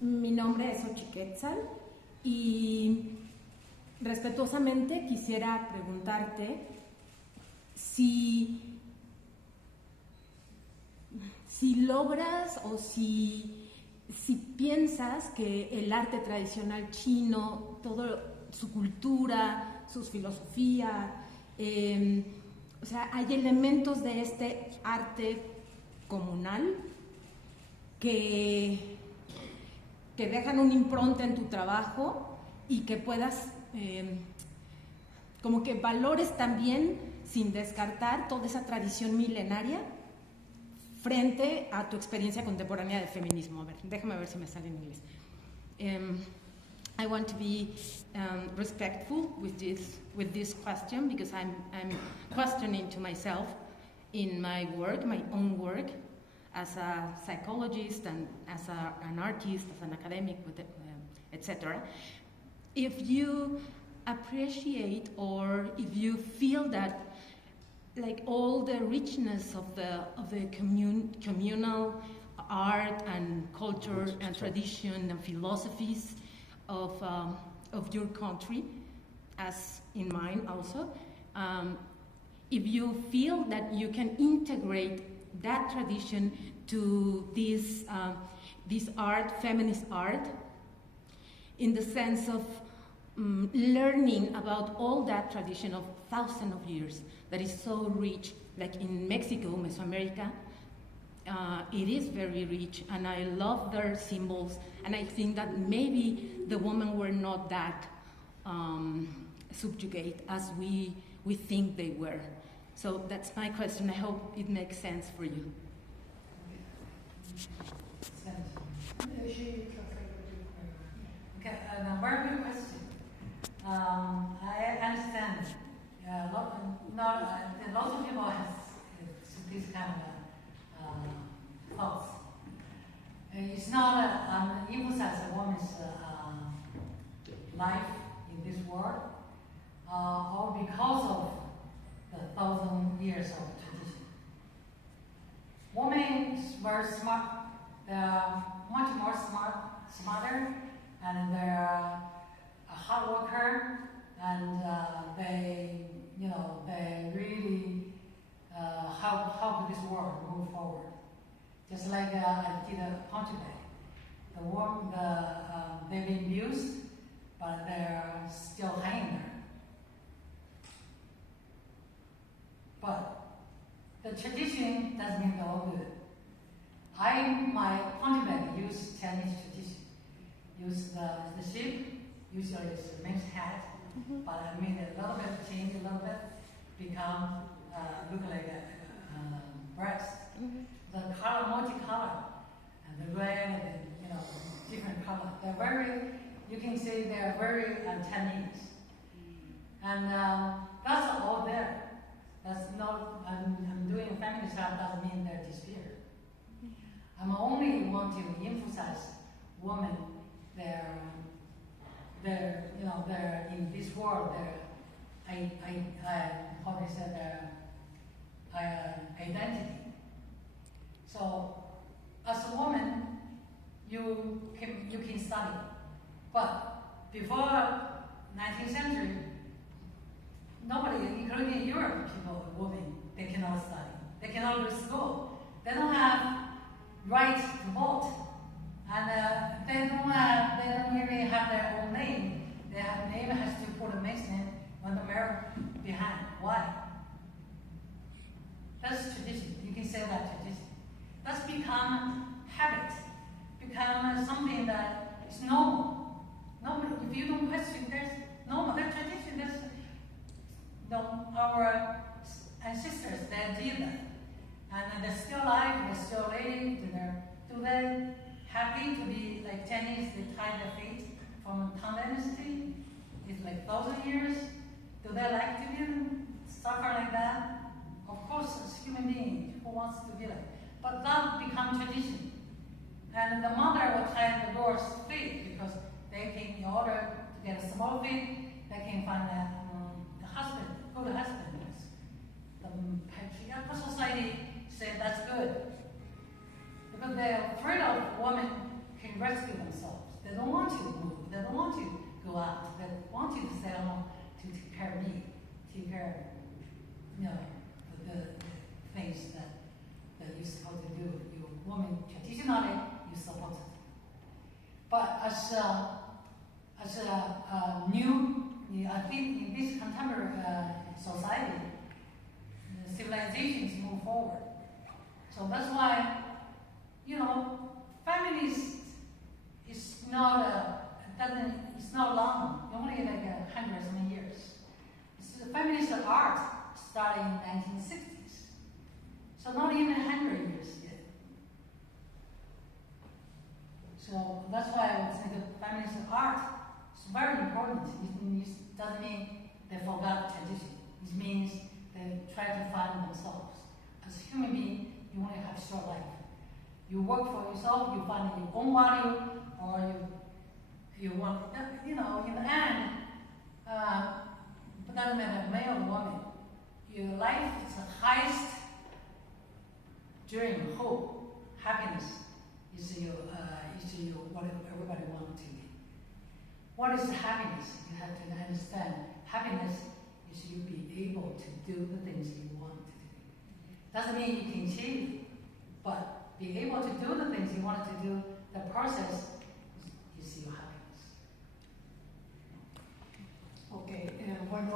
Mi nombre es Ochiquetzal y respetuosamente quisiera preguntarte si logras o si piensas que el arte tradicional chino, toda su cultura, sus filosofías, o sea, hay elementos de este arte comunal que dejan una impronta en tu trabajo y que puedas, como que valores también, sin descartar toda esa tradición milenaria frente a tu experiencia contemporánea de feminismo. A ver, déjame ver si me sale en inglés. I want to be respectful with this question because I'm questioning to myself in my work, my own work, as a psychologist and as an artist, as an academic, etc. If you appreciate or if you feel that like all the richness of the communal art and culture and tradition and philosophies of your country, as in mine also, if you feel that you can integrate that tradition to this art, feminist art, in the sense of learning about all that tradition of thousands of years that is so rich, like in Mexico, Mesoamerica, it is very rich, and I love their symbols, and I think that maybe the women were not that subjugate as we think they were. So that's my question. I hope it makes sense for you. Okay, a very good question. I understand. Lots of people have this kind of thoughts. It's not emphasize a woman's life in this world, or because of the 1,000 years of tradition. Women is very smart. They are much more smarter, and they're a hard worker, and they really help this world move forward. Just like I did a Pontiac. They've been used, but they're still hanging there. But the tradition doesn't mean they're all good. My Pontiac use Chinese tradition. Use the sheep, usually it's a men's hat, but I made a little bit, change a little bit, become look like a breast. The color, multicolor, and the red, and different color. They're very, you can say they're very Chinese, and that's all there. That's not. I'm doing feminist art doesn't mean they're disappeared. I'm only want to emphasize women. They're in this world. I probably said their identity. So, as a woman, you can study, but before 19th century, nobody, including Europe people, women, they cannot study. They cannot go to school. They don't have right to vote, and they don't really have their own name. Their name has to put a mixed name on the mirror behind. Why? That's tradition. You can say that tradition. That's become habit, become something that is normal. Normal. If you don't question, there's normal. There's tradition. There's our ancestors that did that, and they're still alive. They're still living. Do they happy to be like Chinese? They tie their feet from Tang Dynasty. It's like 1,000 years. Do they like to be suffer like that? Of course, as human beings, who wants to be like? But that become tradition. And the mother will tie the girl's feet because they can, in order to get a small feet, they can find the husband, good husband. The patriarchal society said that's good. Because they're afraid of women can rescue themselves. They don't want you to move. They don't want you to go out. They want you to stay home to take care of me, take care of, the things that you're supposed to do. You're a woman traditionally, you're supposed to do. But as a new, I think in this contemporary society, civilizations move forward. So that's why, feminist is not it's not long, only like hundreds of years. It's feminist art started in the 1960s. So not even 100 years yet. So that's why I would say the feminist art is very important. It doesn't mean they forgot tradition. It means they try to find themselves. As a human being, you only have a short life. You work for yourself, you find your own value, or you want, in the end, it doesn't matter male or woman. Your life is the highest dream, hope, happiness is your what everybody wants to be. What is happiness? You have to understand. Happiness is you be able to do the things you want to do. Doesn't mean you can achieve, but being able to do the things you want to do, the process is your happiness. Okay, bueno.